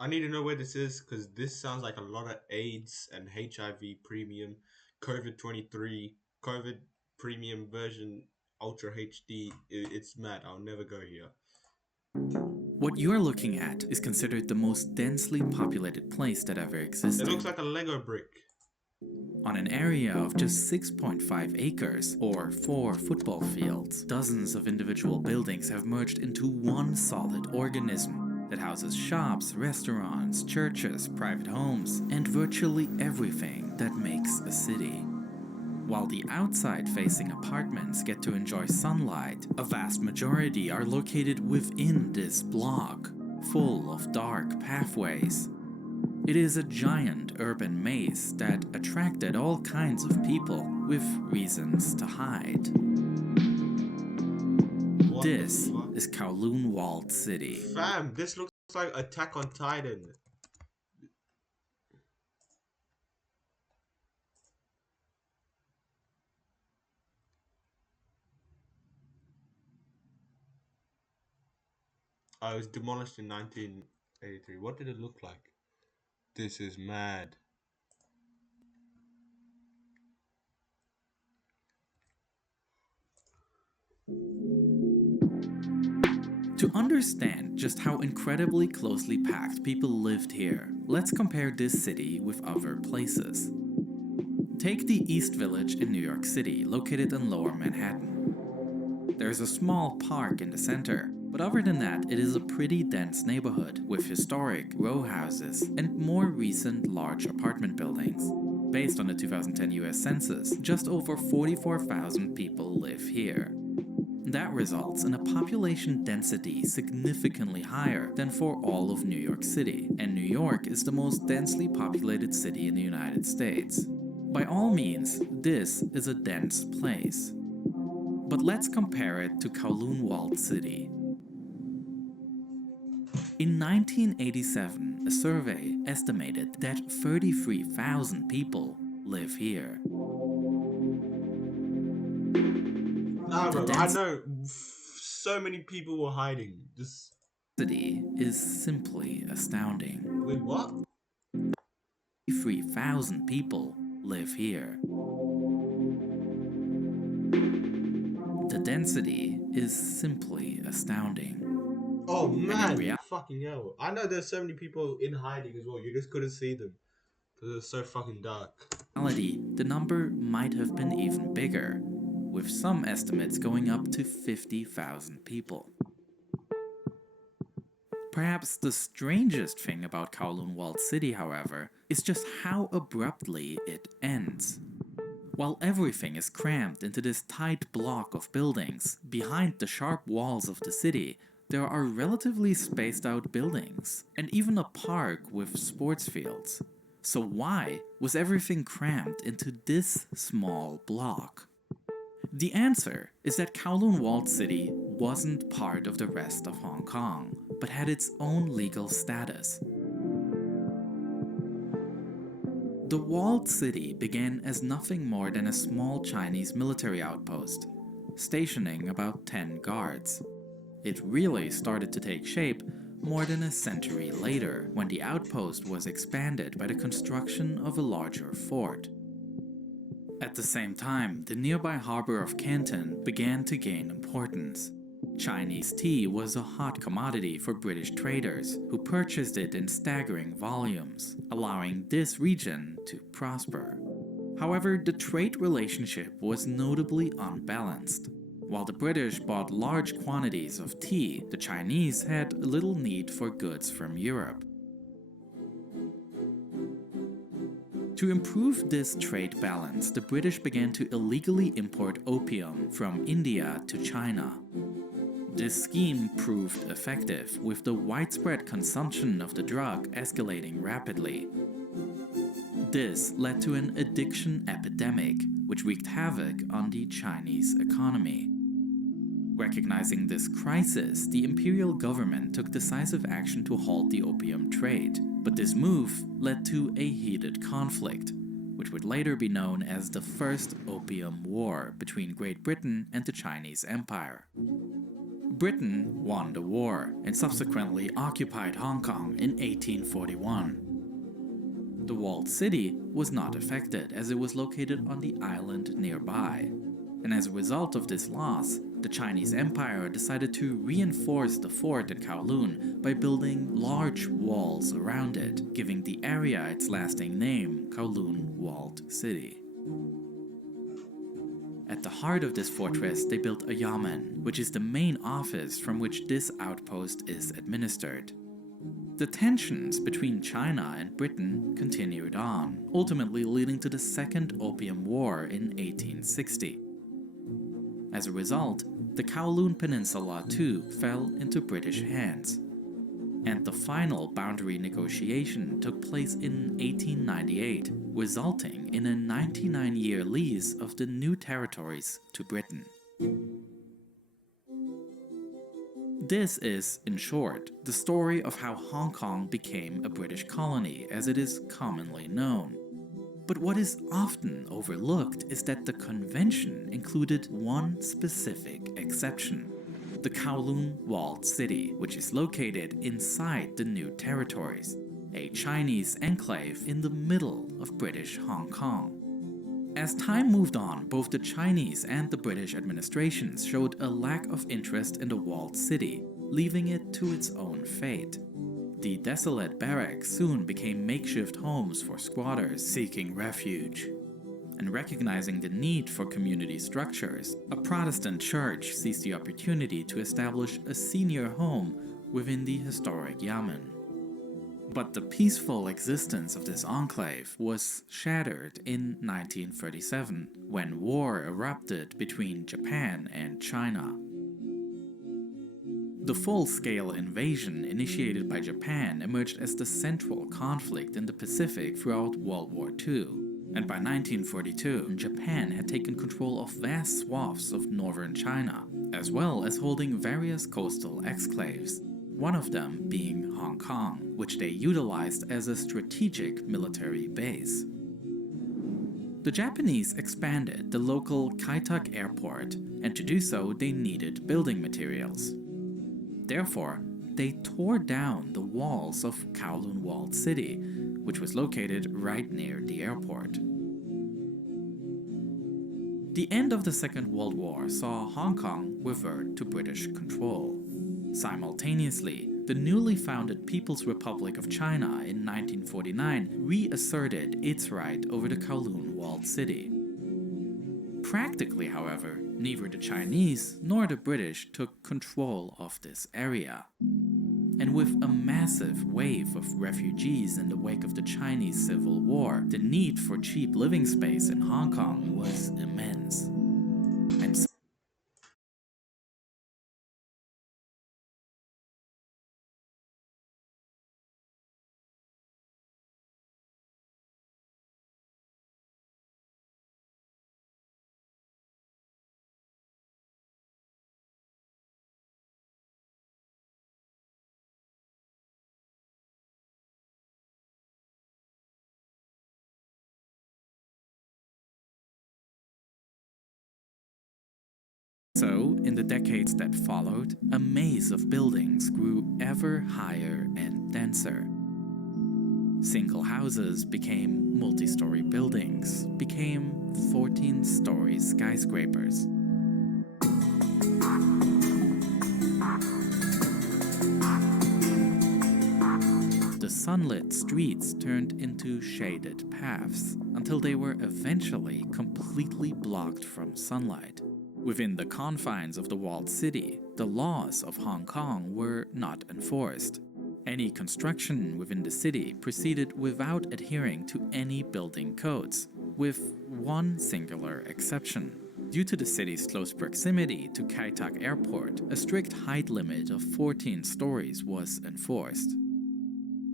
I need to know where this is because this sounds like a lot of AIDS and HIV premium, COVID 23, COVID premium version, Ultra HD. It's mad. I'll never go here. What you're looking at is considered the most densely populated place that ever It looks existed. like a Lego brick. On an area of just 6.5 acres, or 4 football fields, dozens of individual buildings have merged into one solid organism that houses shops, restaurants, churches, private homes, and virtually everything that makes a city. While the outside-facing apartments get to enjoy sunlight, a vast majority are located within this block, full of dark pathways. It is a giant urban maze that attracted all kinds of people with reasons to hide. What the This fuck? is Kowloon Walled City. Fam, this looks like Attack on Titan. I was demolished in 1983. What did it look like? This is mad. To understand just how incredibly closely packed people lived here, let's compare this city with other places. Take the East Village in New York City, located in Lower Manhattan. There's a small park in the center, but other than that, it is a pretty dense neighborhood with historic row houses and more recent large apartment buildings. Based on the 2010 US Census, just over 44,000 people live here. That results in a population density significantly higher than for all of New York City, and New York is the most densely populated city in the United States. By all means, this is a dense place. But let's compare it to Kowloon Walled City. In 1987, a survey estimated that 33,000 people live here. Nah, The bro, I know so many people were hiding. This. density is simply astounding. Wait, what? 3,000 people live here. The density is simply astounding. Oh And in man, fucking hell. I know there's so many people in hiding as well. You just couldn't see them because it's so fucking dark. reality, the number might have been even bigger, with some estimates going up to 50,000 people. Perhaps the strangest thing about Kowloon Walled City, however, is just how abruptly it ends. While everything is crammed into this tight block of buildings, behind the sharp walls of the city, there are relatively spaced out buildings, and even a park with sports fields. So why was everything crammed into this small block? The answer is that Kowloon Walled City wasn't part of the rest of Hong Kong, but had its own legal status. The walled city began as nothing more than a small Chinese military outpost, stationing about 10 guards. It really started to take shape more than a century later, when the outpost was expanded by the construction of a larger fort. At the same time, the nearby harbor of Canton began to gain importance. Chinese tea was a hot commodity for British traders, who purchased it in staggering volumes, allowing this region to prosper. However, the trade relationship was notably unbalanced. While the British bought large quantities of tea, the Chinese had little need for goods from Europe. To improve this trade balance, the British began to illegally import opium from India to China. This scheme proved effective, with the widespread consumption of the drug escalating rapidly. This led to an addiction epidemic, which wreaked havoc on the Chinese economy. Recognizing this crisis, the imperial government took decisive action to halt the opium trade, but this move led to a heated conflict, which would later be known as the First Opium War between Great Britain and the Chinese Empire. Britain won the war and subsequently occupied Hong Kong in 1841. The walled city was not affected as it was located on the island nearby. And as a result of this loss, the Chinese Empire decided to reinforce the fort in Kowloon by building large walls around it, giving the area its lasting name, Kowloon Walled City. At the heart of this fortress, they built a yamen, which is the main office from which this outpost is administered. The tensions between China and Britain continued on, ultimately leading to the Second Opium War in 1860. As a result, the Kowloon Peninsula too fell into British hands, and the final boundary negotiation took place in 1898, resulting in a 99-year lease of the new territories to Britain. This is, in short, the story of how Hong Kong became a British colony as it is commonly known. But what is often overlooked is that the convention included one specific exception: the Kowloon Walled City, which is located inside the new territories, a Chinese enclave in the middle of British Hong Kong. As time moved on, both the Chinese and the British administrations showed a lack of interest in the walled city, leaving it to its own fate. The desolate barracks soon became makeshift homes for squatters seeking refuge. And recognizing the need for community structures, a Protestant church seized the opportunity to establish a senior home within the historic yamen. But the peaceful existence of this enclave was shattered in 1937, when war erupted between Japan and China. The full-scale invasion initiated by Japan emerged as the central conflict in the Pacific throughout World War II, and by 1942, Japan had taken control of vast swaths of northern China, as well as holding various coastal exclaves, one of them being Hong Kong, which they utilized as a strategic military base. The Japanese expanded the local Kai-Tak airport, and to do so they needed building materials. Therefore, they tore down the walls of Kowloon Walled City, which was located right near the airport. The end of the Second World War saw Hong Kong revert to British control. Simultaneously, the newly founded People's Republic of China in 1949 reasserted its right over the Kowloon Walled City. Practically, however, neither the Chinese nor the British took control of this area. And with a massive wave of refugees in the wake of the Chinese Civil War, the need for cheap living space in Hong Kong was immense. And so, in the decades that followed, a maze of buildings grew ever higher and denser. Single houses became multi-story buildings, became 14-story skyscrapers. The sunlit streets turned into shaded paths until they were eventually completely blocked from sunlight. Within the confines of the walled city, the laws of Hong Kong were not enforced. Any construction within the city proceeded without adhering to any building codes, with one singular exception. Due to the city's close proximity to Kai-Tak Airport, a strict height limit of 14 stories was enforced.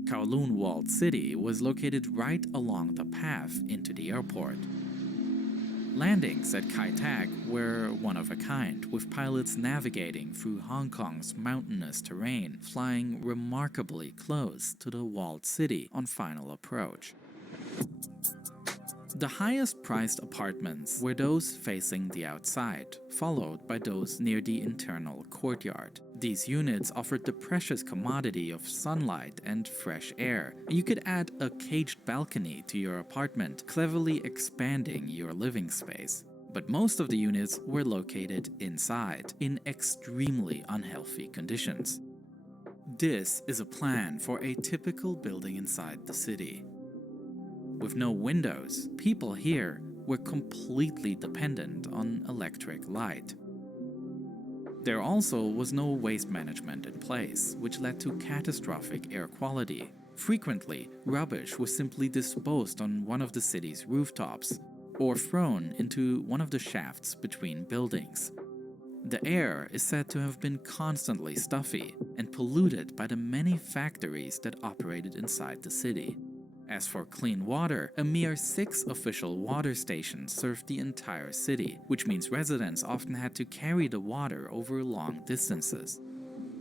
Kowloon Walled City was located right along the path into the airport. Landings at Kai-Tak were one of a kind, with pilots navigating through Hong Kong's mountainous terrain, flying remarkably close to the walled city on final approach. The highest priced apartments were those facing the outside, followed by those near the internal courtyard. These units offered the precious commodity of sunlight and fresh air. You could add a caged balcony to your apartment, cleverly expanding your living space. But most of the units were located inside, in extremely unhealthy conditions. This is a plan for a typical building inside the city. With no windows, people here were completely dependent on electric light. There also was no waste management in place, which led to catastrophic air quality. Frequently, rubbish was simply disposed on one of the city's rooftops, or thrown into one of the shafts between buildings. The air is said to have been constantly stuffy and polluted by the many factories that operated inside the city. As for clean water, a mere 6 official water stations served the entire city, which means residents often had to carry the water over long distances.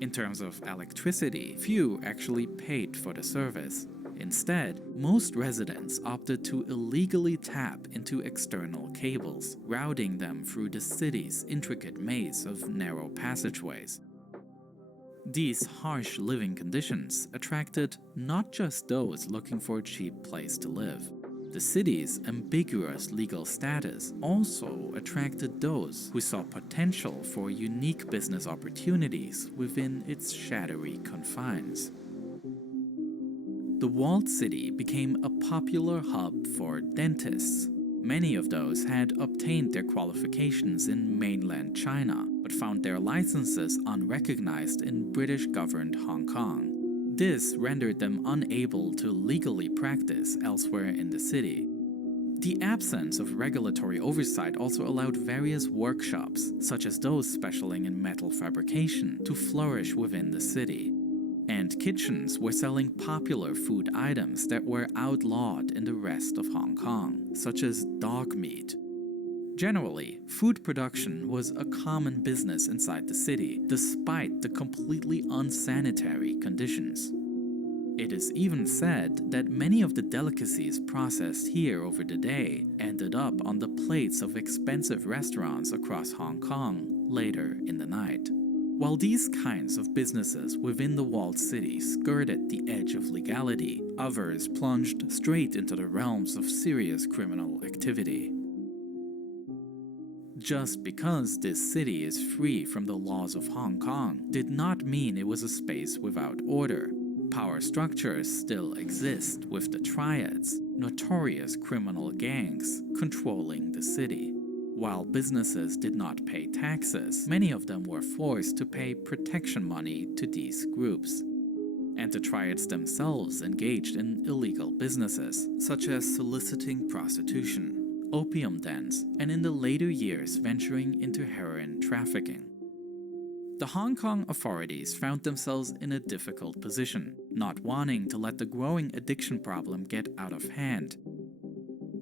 In terms of electricity, few actually paid for the service. Instead, most residents opted to illegally tap into external cables, routing them through the city's intricate maze of narrow passageways. These harsh living conditions attracted not just those looking for a cheap place to live. The city's ambiguous legal status also attracted those who saw potential for unique business opportunities within its shadowy confines. The walled city became a popular hub for dentists. Many of those had obtained their qualifications in mainland China, but found their licenses unrecognized in British-governed Hong Kong. This rendered them unable to legally practice elsewhere in the city. The absence of regulatory oversight also allowed various workshops, such as those specializing in metal fabrication, to flourish within the city. And kitchens were selling popular food items that were outlawed in the rest of Hong Kong, such as dog meat. Generally, food production was a common business inside the city, despite the completely unsanitary conditions. It is even said that many of the delicacies processed here over the day ended up on the plates of expensive restaurants across Hong Kong later in the night. While these kinds of businesses within the walled city skirted the edge of legality, others plunged straight into the realms of serious criminal activity. Just because this city is free from the laws of Hong Kong did not mean it was a space without order. Power structures still exist, with the triads, notorious criminal gangs, controlling the city. While businesses did not pay taxes, many of them were forced to pay protection money to these groups. And the triads themselves engaged in illegal businesses, such as soliciting prostitution, opium dens, and in the later years venturing into heroin trafficking. The Hong Kong authorities found themselves in a difficult position, not wanting to let the growing addiction problem get out of hand.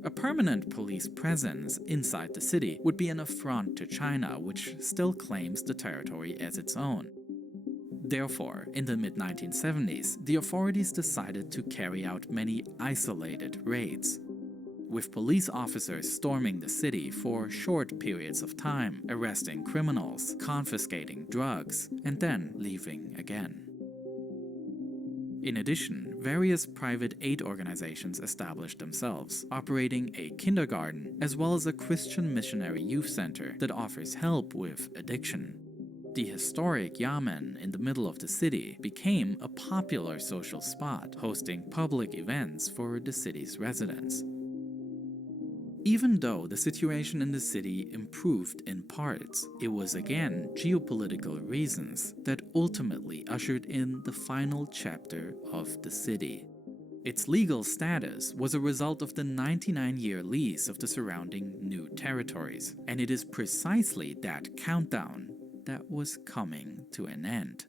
A permanent police presence inside the city would be an affront to China, which still claims the territory as its own. Therefore, in the mid-1970s, the authorities decided to carry out many isolated raids, with police officers storming the city for short periods of time, arresting criminals, confiscating drugs, and then leaving again. In addition, various private aid organizations established themselves, operating a kindergarten as well as a Christian missionary youth center that offers help with addiction. The historic Yamen in the middle of the city became a popular social spot, hosting public events for the city's residents. Even though the situation in the city improved in parts, it was again geopolitical reasons that ultimately ushered in the final chapter of the city. Its legal status was a result of the 99-year lease of the surrounding new territories, and it is precisely that countdown that was coming to an end.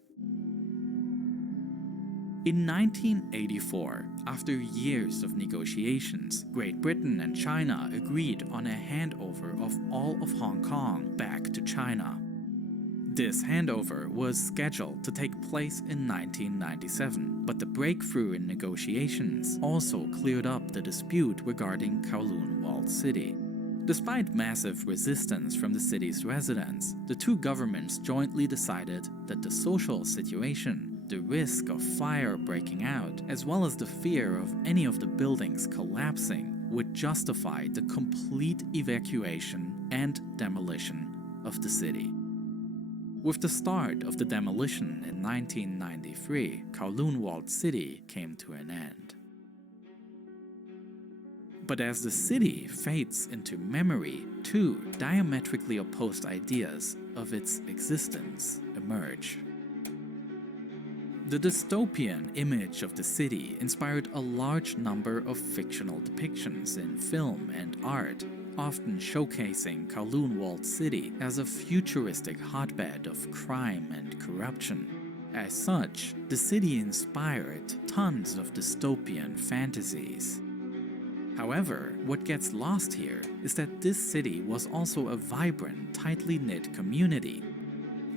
In 1984, after years of negotiations, Great Britain and China agreed on a handover of all of Hong Kong back to China. This handover was scheduled to take place in 1997, but the breakthrough in negotiations also cleared up the dispute regarding Kowloon Walled City. Despite massive resistance from the city's residents, the two governments jointly decided that the social situation, the risk of fire breaking out, as well as the fear of any of the buildings collapsing, would justify the complete evacuation and demolition of the city. With the start of the demolition in 1993, Kowloon Walled City came to an end. But as the city fades into memory, two diametrically opposed ideas of its existence emerge. The dystopian image of the city inspired a large number of fictional depictions in film and art, often showcasing Kowloon Walled City as a futuristic hotbed of crime and corruption. As such, the city inspired tons of dystopian fantasies. However, what gets lost here is that this city was also a vibrant, tightly knit community.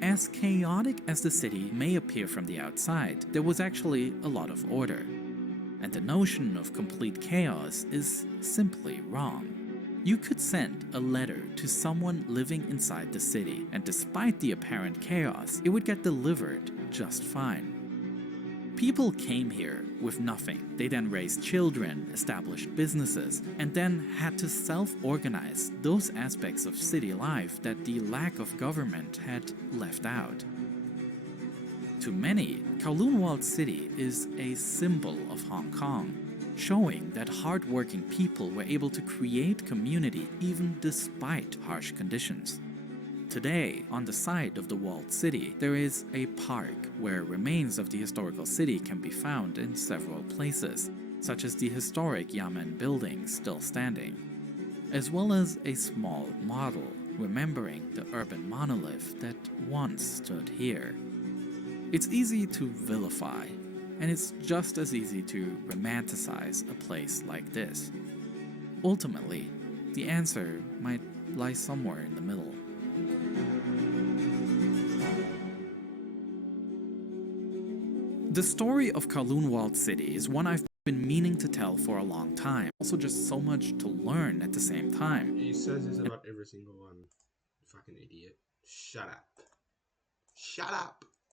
As chaotic as the city may appear from the outside, there was actually a lot of order. And the notion of complete chaos is simply wrong. You could send a letter to someone living inside the city, and despite the apparent chaos, it would get delivered just fine. People came here with nothing. They then raised children, established businesses, and then had to self-organize those aspects of city life that the lack of government had left out. To many, Kowloon Walled City is a symbol of Hong Kong, showing that hardworking people were able to create community even despite harsh conditions. Today, on the side of the walled city, there is a park where remains of the historical city can be found in several places, such as the historic Yamen building still standing, as well as a small model remembering the urban monolith that once stood here. It's easy to vilify, and it's just as easy to romanticize a place like this. Ultimately, the answer might lie somewhere in the middle. The story of Kowloon Walled City is one I've been meaning to tell for a long time. Also just so much to learn at the same time. He says this about every single one. Fucking idiot. Shut up. Shut up.